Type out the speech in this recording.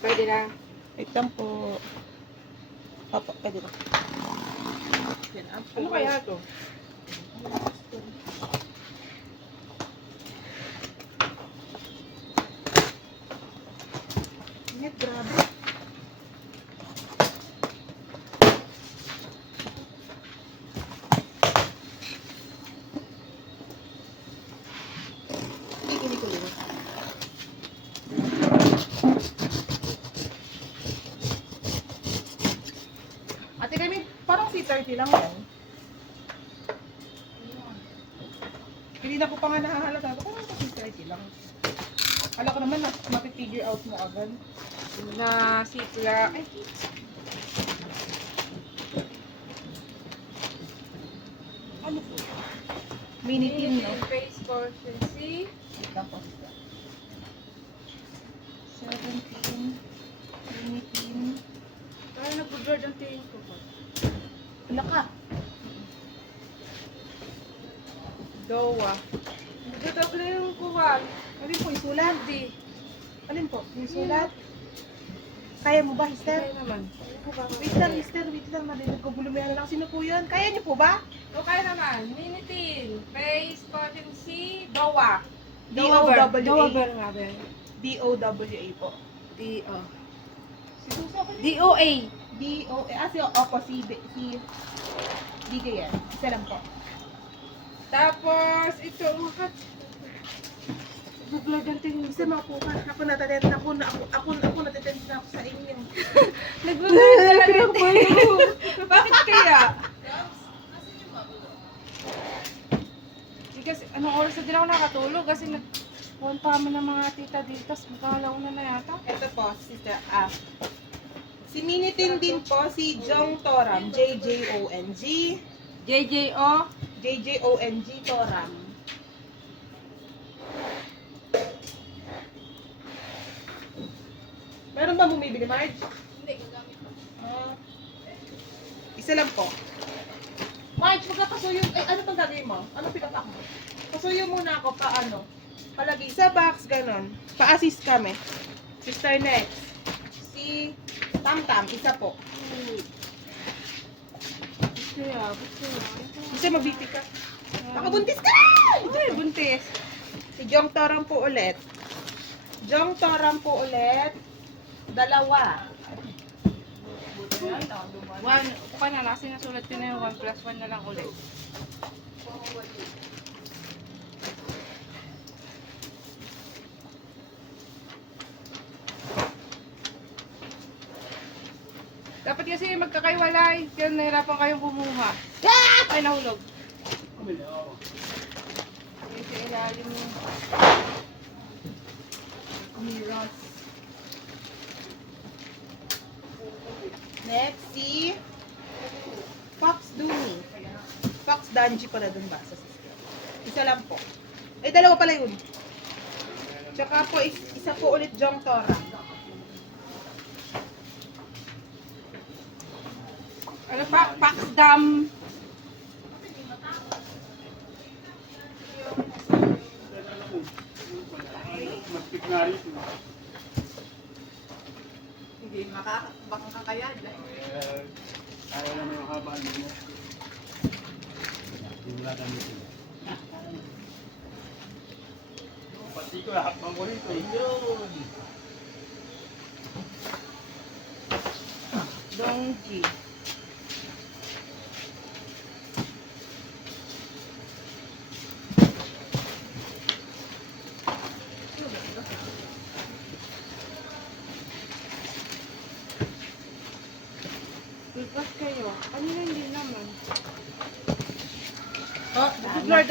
Pwede na. Wait lang po. Opo, pwede na. Ano kaya to? Ingat, grabe. Hindi ko yun. Ate Kami, parang C30 lang yan. Hindi na ko pa nga nahahalata. Parang C30 lang. Alam ko naman, mapipigure out mo agad. Na sitla. Ay, Ano po? Mini tin, no? face portion C. Wait lang po. 17. Mini tin. Kaya nag-guard ang tingin ko po. Wala ka. Dowa. Ito ko na yung kuwan. Alin po, isulat? Hindi. Alin po, isulat? Kaya mo ba, Esther? Kaya naman. Wait lang, Esther, wait lang. Narinig ko bulumihan na lang. Sino po yun? Kaya niyo po ba? O kaya naman. Minitin. Face portion C. Dowa. D-O-W-A. Dowa ba nga ba? D-O-W-A po. D-O. Si Susa ko yun. D-O-A. D-O-A. Ah, si D-K yan. Isa lang po. Tapos, ito, makat. Nag-guard ang tingin Isa ko. mga po ka. Ako natatent ako natatent na ako sa inyo. Nag-guard talaga ang tingin ko. Bakit kaya? Kasi anong oras na din ako nakatulog kasi nag-phone pa kami ng mga tita dito, tapos magkakalauna na yata. Ito po, sister. Si Minitin din po, si Jong Toram. J-J-O-N-G. JJO. J-J-O-N-G Toram. Meron ba bumibili, Marge? Hindi, gagamit ko. Isa lang po. Marge, magkakasuyo. Ay, ano pang gagawin mo? Ano pinapak mo? Kasuyo muna ako pa ano. Palagi sa box, ganon. Pa-assist kami. Sister next. Si Tam-Tam, isa po. Kaya. Kasi magbiti ka. Nakabuntis ka! Ay, buntis. Si Jong Toram po ulit. Jong Toram po ulit. Dalawa. One, pa na, kasi nasulat ko na yung 1 plus 1 na lang ulit. Dapat kasi magkakaiwalay, kaya nahirapan kayong kumuha. Ay, nahulog. Ay, sa ilalim yung mirrors. Next, si Fox Duni. Fox Danji pala dun ba sa sister? Isa lang po. Ay, dalawa pala yun. Tsaka po, isa po ulit Jong Toram. Ano pa? Paxdam. Hindi makakakaya dyan. Ayaw naman yung habaan mo. Hindi wala kami ito. Pati ko, hakbang ko rito. Yun! Dongji. Bigas kayo. Kanina